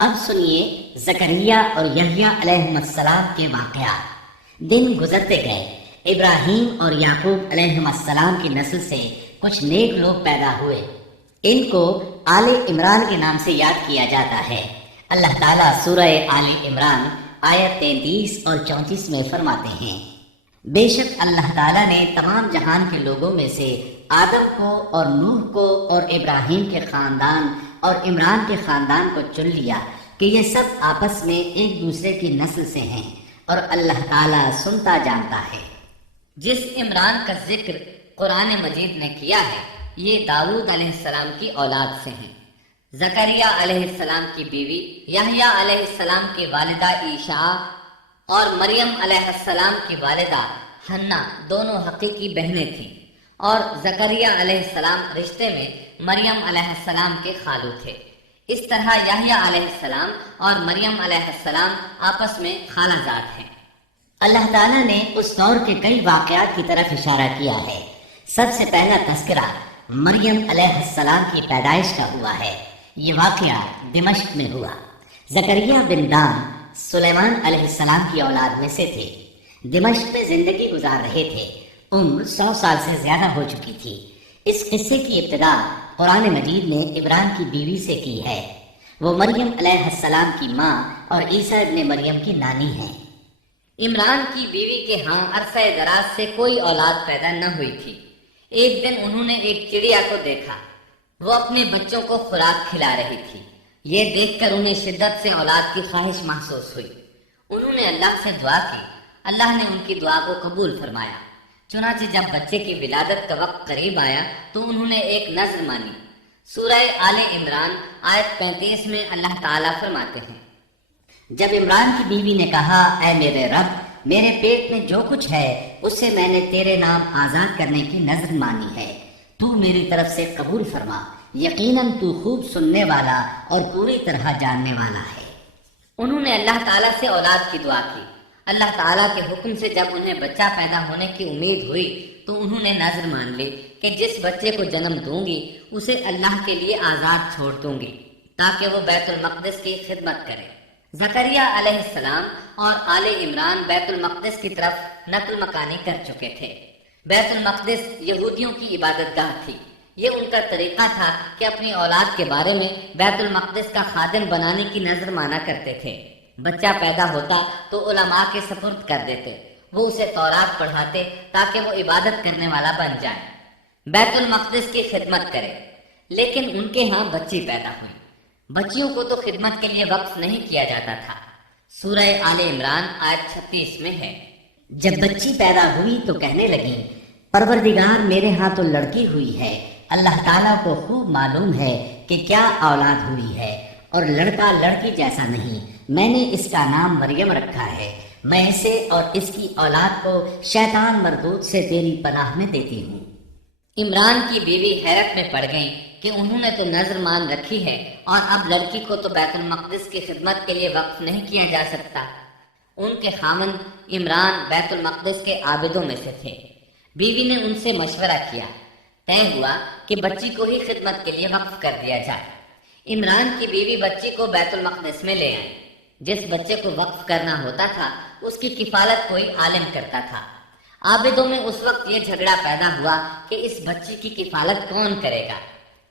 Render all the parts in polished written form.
اب سنیے زکریا اور یحییٰ علیہ السلام کے واقعات۔ دن گزرتے گئے، ابراہیم اور یعقوب علیہ السلام کی نسل سے کچھ نیک لوگ پیدا ہوئے۔ ان کو آل عمران کے نام سے یاد کیا جاتا ہے۔ اللہ تعالیٰ سورہ آل عمران آیت 33 اور 34 میں فرماتے ہیں، بے شک اللہ تعالیٰ نے تمام جہان کے لوگوں میں سے آدم کو اور نوح کو اور ابراہیم کے خاندان اور عمران کے خاندان کو چن لیا کہ یہ سب آپس میں ایک دوسرے کی نسل سے ہیں اور اللہ تعالیٰ سنتا جانتا ہے۔ جس عمران کا ذکر قرآن مجید نے کیا ہے یہ داؤد علیہ السلام کی اولاد سے ہیں۔ زکریا علیہ السلام کی بیوی یحییٰ علیہ السلام کی والدہ عیشا اور مریم علیہ السلام کی والدہ حنا دونوں حقیقی بہنیں تھیں، اور زکریا علیہ السلام رشتے میں مریم علیہ السلام کے خالو تھے۔ اس طرح یحییٰ علیہ السلام اور مریم علیہ السلام آپس میں خالہ زاد ہیں۔ اللہ تعالیٰ نے اس دور کے کئی واقعات کی طرف اشارہ کیا ہے۔ سب سے پہلا تذکرہ مریم علیہ السلام کی پیدائش کا ہوا ہے۔ یہ واقعہ دمشق میں ہوا۔ زکریا بن دان سلیمان علیہ السلام کی اولاد میں سے تھے۔ دمشق میں زندگی گزار رہے تھے۔ عمر 100 سال سے زیادہ ہو چکی تھی۔ اس قصے کی ابتدا قرآن مجید نے عمران کی بیوی سے کی ہے۔ وہ مریم علیہ السلام کی ماں اور عیسیٰ ابن مریم کی نانی ہیں۔ عمران کی بیوی کے ہاں عرصہ دراز سے کوئی اولاد پیدا نہ ہوئی تھی۔ ایک دن انہوں نے ایک چڑیا کو دیکھا، وہ اپنے بچوں کو خوراک کھلا رہی تھی۔ یہ دیکھ کر انہیں شدت سے اولاد کی خواہش محسوس ہوئی۔ انہوں نے اللہ سے دعا کی، اللہ نے ان کی دعا کو قبول فرمایا۔ چنانچہ جب بچے کی ولادت کا وقت قریب آیا تو انہوں نے ایک نذر مانی۔ سورہ آل عمران آیت 35 میں اللہ تعالیٰ فرماتے ہیں، جب عمران کی بیوی نے کہا، اے میرے رب، میرے پیٹ میں جو کچھ ہے اسے میں نے تیرے نام آزاد کرنے کی نذر مانی ہے، تو میری طرف سے قبول فرما، یقیناً تو خوب سننے والا اور پوری طرح جاننے والا ہے۔ انہوں نے اللہ تعالیٰ سے اولاد کی دعا کی۔ اللہ تعالیٰ کے حکم سے جب انہیں بچہ پیدا ہونے کی امید ہوئی تو انہوں نے نذر مان لی کہ جس بچے کو جنم دوں گی اسے اللہ کے لیے آزاد چھوڑ دوں گی تاکہ وہ بیت المقدس کی خدمت کرے۔ زکریا علیہ السلام اور آل عمران بیت المقدس کی طرف نقل مکانی کر چکے تھے۔ بیت المقدس یہودیوں کی عبادت گاہ تھی۔ یہ ان کا طریقہ تھا کہ اپنی اولاد کے بارے میں بیت المقدس کا خادم بنانے کی نذر مانا کرتے تھے۔ بچہ پیدا ہوتا تو علماء کے سپرد کر دیتے، وہ اسے تورات پڑھاتے تاکہ وہ عبادت کرنے والا بن جائے، بیت المقدس کی خدمت کرے۔ لیکن ان کے ہاں بچی پیدا ہوئی۔ بچیوں کو تو خدمت کے لیے وقف نہیں کیا جاتا تھا۔ سورہ آل عمران آیت 36 میں ہے، جب بچی پیدا ہوئی تو کہنے لگی، پروردگار میرے ہاں تو لڑکی ہوئی ہے، اللہ تعالیٰ کو خوب معلوم ہے کہ کیا اولاد ہوئی ہے، اور لڑکا لڑکی جیسا نہیں، میں نے اس کا نام مریم رکھا ہے، میں اسے اور اس کی اولاد کو شیطان مردود سے تیری پناہ میں دیتی ہوں۔ عمران کی بیوی حیرت میں پڑ گئی کہ انہوں نے تو نذر مان رکھی ہے اور اب لڑکی کو تو بیت المقدس کی خدمت کے لیے وقف نہیں کیا جا سکتا۔ ان کے خاوند عمران بیت المقدس کے عابدوں میں سے تھے۔ بیوی نے ان سے مشورہ کیا، طے ہوا کہ بچی کو ہی خدمت کے لیے وقف کر دیا جائے۔ عمران کی بیوی بچی کو بیت المقدس میں لے آئی۔ جس بچے کو وقف کرنا ہوتا تھا اس کی کفالت کوئی عالم کرتا تھا۔ عابدوں میں اس وقت یہ جھگڑا پیدا ہوا کہ اس بچی کی کفالت کون کرے گا۔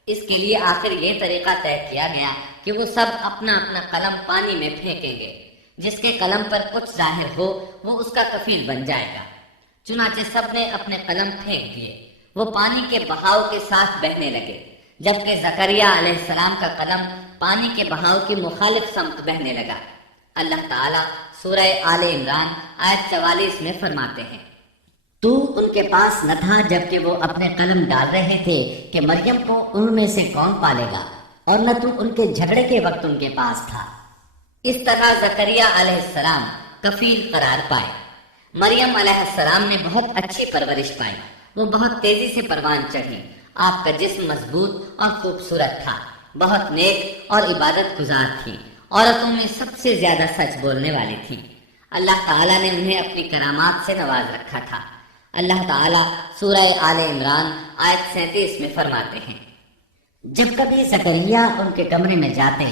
اس کے لیے آخر یہ طریقہ طے کیا گیا کہ وہ سب اپنا اپنا قلم پانی میں پھینکیں گے، جس کے قلم پر کچھ ظاہر ہو وہ اس کا کفیل بن جائے گا۔ چنانچہ سب نے اپنے قلم پھینک دیے، وہ پانی کے بہاؤ کے ساتھ بہنے لگے، جبکہ زکریا علیہ السلام کا قلم پانی کے بہاؤ کی مخالف سمت بہنے لگا۔ اللہ تعالیٰ سورہ آل عمران آیت 44 میں فرماتے ہیں، تو ان کے پاس نہ تھا جبکہ وہ اپنے قلم ڈال رہے تھے کہ مریم کو ان میں سے کون پالے گا، اور نہ تو ان کے جھگڑے کے وقت ان کے پاس تھا۔ اس طرح زکریا علیہ السلام کفیل قرار پائے۔ مریم علیہ السلام نے بہت اچھی پرورش پائی، وہ بہت تیزی سے پروان چڑھی۔ آپ کا جسم مضبوط اور خوبصورت تھا، بہت نیک اور عبادت گزار تھی، عورتوں میں سب سے زیادہ سچ بولنے والی تھی۔ اللہ تعالیٰ نے انہیں اپنی کرامات سے نواز رکھا تھا۔ اللہ تعالیٰ سورہ آل عمران آیت 37 میں فرماتے ہیں، جب کبھی زکریا ان کے کمرے میں جاتے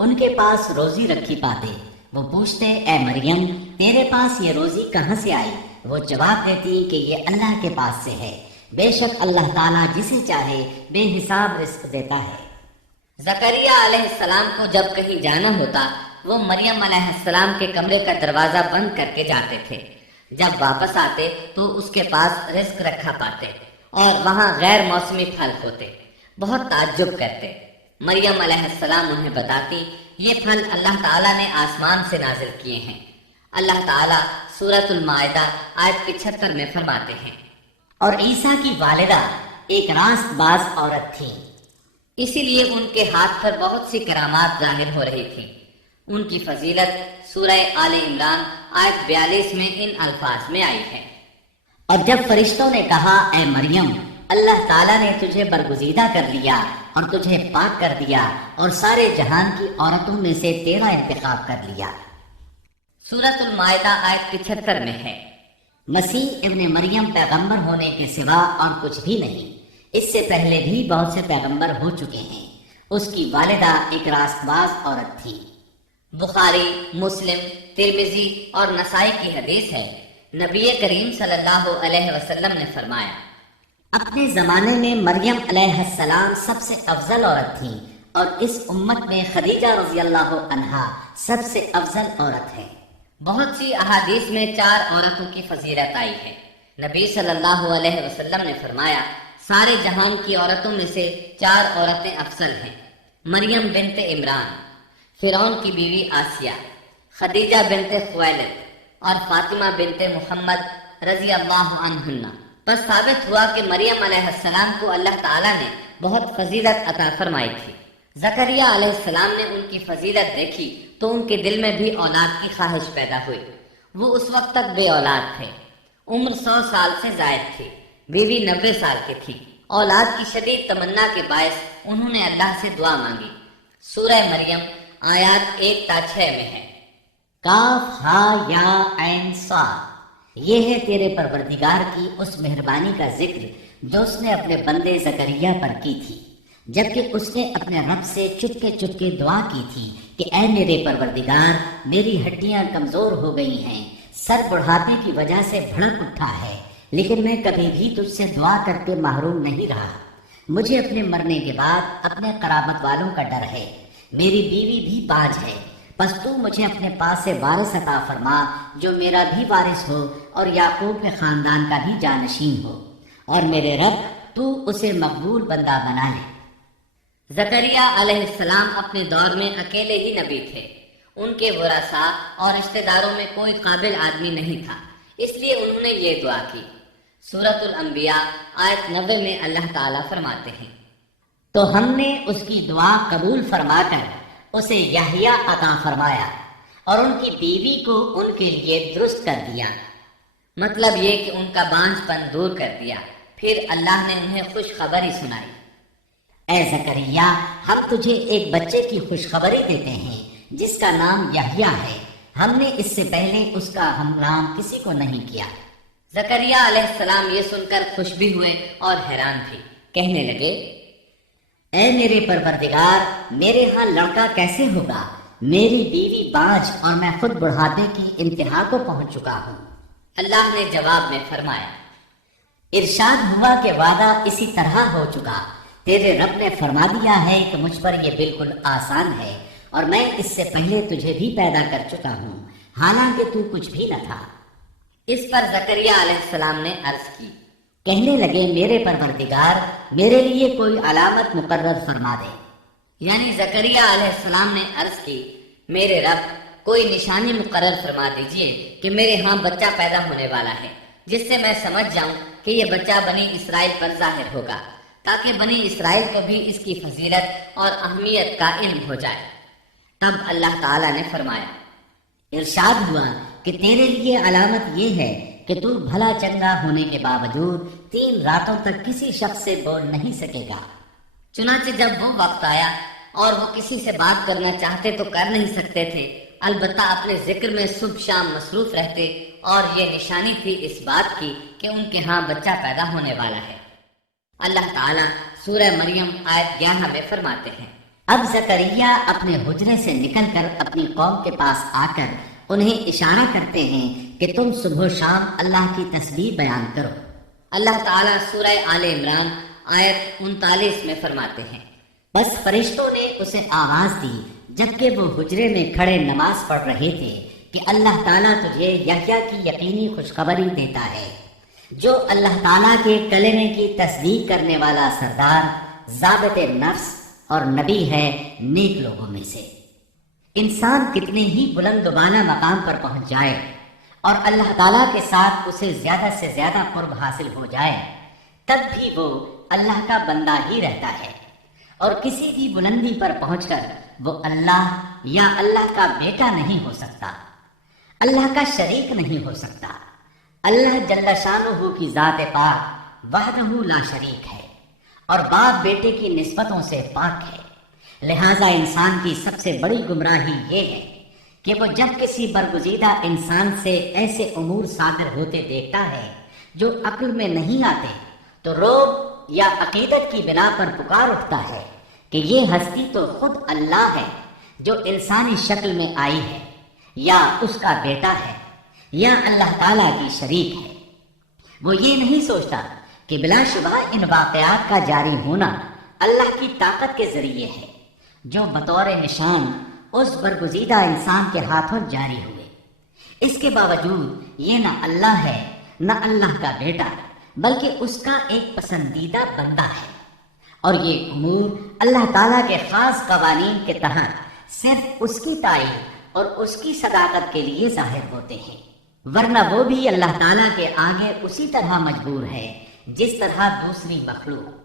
ان کے پاس روزی رکھی پاتے۔ وہ پوچھتے اے مریم تیرے پاس یہ روزی کہاں سے آئی؟ وہ جواب دیتی کہ یہ اللہ کے پاس سے ہے، بے شک اللہ تعالیٰ جسے چاہے بے حساب رزق دیتا ہے۔ زکریا علیہ السلام کو جب کہیں جانا ہوتا وہ مریم علیہ السلام کے کمرے کا دروازہ بند کر کے جاتے تھے۔ جب واپس آتے تو اس کے پاس رزق رکھا پاتے اور وہاں غیر موسمی پھل ہوتے۔ بہت تعجب کرتے۔ مریم علیہ السلام انہیں بتاتی یہ پھل اللہ تعالیٰ نے آسمان سے نازل کیے ہیں۔ اللہ تعالیٰ سورۃ المائدہ آیت 75 میں فرماتے ہیں، اور عیسیٰ کی والدہ ایک راست باز عورت تھی، اسی لیے ان کے ہاتھ پر بہت سی کرامات ظاہر ہو رہی تھیں۔ ان کی فضیلت سورہ آل عمران آیت 42 میں ان الفاظ میں آئی ہے، اور جب فرشتوں نے کہا اے مریم اللہ تعالیٰ نے تجھے برگزیدہ کر لیا اور تجھے پاک کر دیا اور سارے جہان کی عورتوں میں سے تیرا انتخاب کر لیا۔ سورۃ المائدہ آیت 75 میں ہے، مسیح ابن مریم پیغمبر ہونے کے سوا اور کچھ بھی نہیں، اس سے پہلے بھی بہت سے پیغمبر ہو چکے ہیں۔ اس کی والدہ ایک راست باز عورت تھی۔ بخاری، مسلم، ترمذی اور نسائی کی حدیث ہے، نبی کریم صلی اللہ علیہ وسلم نے فرمایا، اپنے زمانے میں مریم علیہ السلام سب سے افضل عورت تھی اور اس امت میں خدیجہ رضی اللہ عنہا سب سے افضل عورت ہے۔ بہت سی احادیث میں 4 عورتوں کی فضیلت آئی ہے۔ نبی صلی اللہ علیہ وسلم نے فرمایا سارے جہان کی عورتوں میں سے 4 عورتیں افضل ہیں، مریم بنت عمران، فرعون کی بیوی آسیہ، خدیجہ بنت خویلد اور فاطمہ بنت محمد رضی اللہ عنہن۔ بس ثابت ہوا کہ مریم علیہ السلام کو اللہ تعالیٰ نے بہت فضیلت عطا فرمائی تھی۔ زکریا علیہ السلام نے ان کی فضیلت دیکھی تو ان کے دل میں بھی اولاد کی خواہش پیدا ہوئی۔ وہ اس وقت تک بے اولاد تھے، عمر 100 سال سے زائد تھی، بیوی 90 سال کی تھی۔ اولاد کی شدید تمنا کے باعث انہوں نے اللہ سے دعا مانگی۔ سورہ مریم آیات 1 تا 6 میں ہے، کاف ہا یا عین صاد، یہ ہے تیرے پروردگار کی اس مہربانی کا ذکر جو اس نے اپنے بندے زکریا پر کی تھی، جبکہ اس نے اپنے رب سے چپکے چپکے دعا کی تھی کہ اے میرے پروردگار میری ہڈیاں کمزور ہو گئی ہیں، سر بڑھاپے کی وجہ سے بھڑک اٹھا ہے، لیکن میں کبھی بھی تجھ سے دعا کر کے محروم نہیں رہا۔ مجھے اپنے مرنے کے بعد اپنے قرابت والوں کا ڈر ہے، میری بیوی بھی باج ہے، بس تو مجھے اپنے پاس سے وارث عطا فرما جو میرا بھی وارث ہو اور یعقوب کے خاندان کا بھی جانشین ہو، اور میرے رب تو اسے مقبول بندہ بنا لے۔ زکریا علیہ السلام اپنے دور میں اکیلے ہی نبی تھے، ان کے ورثاء اور رشتہ داروں میں کوئی قابل آدمی نہیں تھا، اس لیے انہوں نے یہ دعا کی۔ سورۃ الانبیاء آیت 90 میں اللہ تعالیٰ فرماتے ہیں، تو ہم نے اس کی دعا قبول فرما کر اسے یحییٰ عطا فرمایا اور ان کی بیوی کو ان کے لیے درست کر دیا، مطلب یہ کہ ان کا بانجھ پن دور کر دیا۔ پھر اللہ نے انہیں خوشخبری سنائی، اے زکریا ہم تجھے ایک بچے کی خوشخبری دیتے ہیں جس کا نام یحییٰ ہے، ہم نے اس سے پہلے اس کا ہم نام کسی کو نہیں کیا۔ زکریا علیہ السلام یہ سن کر خوش بھی ہوئے اور حیران بھی، کہنے لگے اے میرے پروردگار میرے ہاں لڑکا کیسے ہوگا؟ میری بیوی بانجھ اور میں خود بڑھاپے کی انتہا کو پہنچ چکا ہوں۔ اللہ نے جواب میں فرمایا، ارشاد ہوا کہ وعدہ اسی طرح ہو چکا، تیرے رب نے فرما دیا ہے کہ مجھ پر یہ بالکل آسان ہے اور میں اس سے پہلے تجھے بھی پیدا کر چکا ہوں حالانکہ تو کچھ بھی نہ تھا۔ اس پر زکریا علیہ السلام نے عرض کی، کہنے لگے میرے پروردگار میرے لیے کوئی علامت مقرر فرما دے، یعنی زکریا علیہ السلام نے عرض کی میرے رب کوئی نشانی مقرر فرما دیجئے کہ میرے ہاں بچہ پیدا ہونے والا ہے، جس سے میں سمجھ جاؤں کہ یہ بچہ بنی اسرائیل پر ظاہر ہوگا، تاکہ بنی اسرائیل کو بھی اس کی فضیلت اور اہمیت کا علم ہو جائے۔ تب اللہ تعالیٰ نے فرمایا، ارشاد ہوا کہ تیرے لیے علامت یہ ہے کہ تو بھلا چنگا ہونے کے باوجود 3 راتوں تک کسی شخص سے بول نہیں سکے گا۔ چنانچہ جب وہ وقت آیا اور وہ کسی سے بات کرنا چاہتے تو کر نہیں سکتے تھے، البتہ اپنے ذکر میں صبح شام مصروف رہتے، اور یہ نشانی تھی اس بات کی کہ ان کے ہاں بچہ پیدا ہونے والا ہے۔ اللہ تعالیٰ سورہ مریم آیت 11 میں فرماتے ہیں، اب زکریا اپنے حجرے سے نکل کر اپنی قوم کے پاس آ کر انہیں اشارہ کرتے ہیں کہ تم صبح و شام اللہ کی تسبیح بیان کرو۔ اللہ تعالیٰ سورہ آل عمران آیت 39 میں فرماتے ہیں، بس فرشتوں نے اسے آواز دی جبکہ وہ حجرے میں کھڑے نماز پڑھ رہے تھے کہ اللہ تعالیٰ تجھے یحییٰ کی یقینی خوشخبری دیتا ہے، جو اللہ تعالیٰ کے کلمے کی تصدیق کرنے والا سردار، ضابط نفس اور نبی ہے نیک لوگوں میں سے۔ انسان کتنے ہی بلند و بالا مقام پر پہنچ جائے اور اللہ تعالیٰ کے ساتھ اسے زیادہ سے زیادہ قرب حاصل ہو جائے، تب بھی وہ اللہ کا بندہ ہی رہتا ہے، اور کسی بھی بلندی پر پہنچ کر وہ اللہ یا اللہ کا بیٹا نہیں ہو سکتا، اللہ کا شریک نہیں ہو سکتا۔ اللہ جل شانہ کی ذات پاک وحدہ لا شریک ہے اور باپ بیٹے کی نسبتوں سے پاک ہے، لہذا انسان کی سب سے بڑی گمراہی یہ ہے کہ وہ جب کسی برگزیدہ انسان سے ایسے امور صادر ہوتے دیکھتا ہے جو عقل میں نہیں آتے، تو رعب یا عقیدت کی بنا پر پکار اٹھتا ہے کہ یہ ہستی تو خود اللہ ہے جو انسانی شکل میں آئی ہے، یا اس کا بیٹا ہے، یا اللہ تعالیٰ کی شریک ہے۔ وہ یہ نہیں سوچتا کہ بلا شبہ ان واقعات کا جاری ہونا اللہ کی طاقت کے ذریعے ہے، جو بطور نشان اس برگزیدہ انسان کے ہاتھوں جاری ہوئے۔ اس کے باوجود یہ نہ اللہ ہے نہ اللہ کا بیٹا، بلکہ اس کا ایک پسندیدہ بندہ ہے، اور یہ امور اللہ تعالیٰ کے خاص قوانین کے تحت صرف اس کی تعریف اور اس کی صداقت کے لیے ظاہر ہوتے ہیں، ورنہ وہ بھی اللہ تعالیٰ کے آگے اسی طرح مجبور ہے جس طرح دوسری مخلوق۔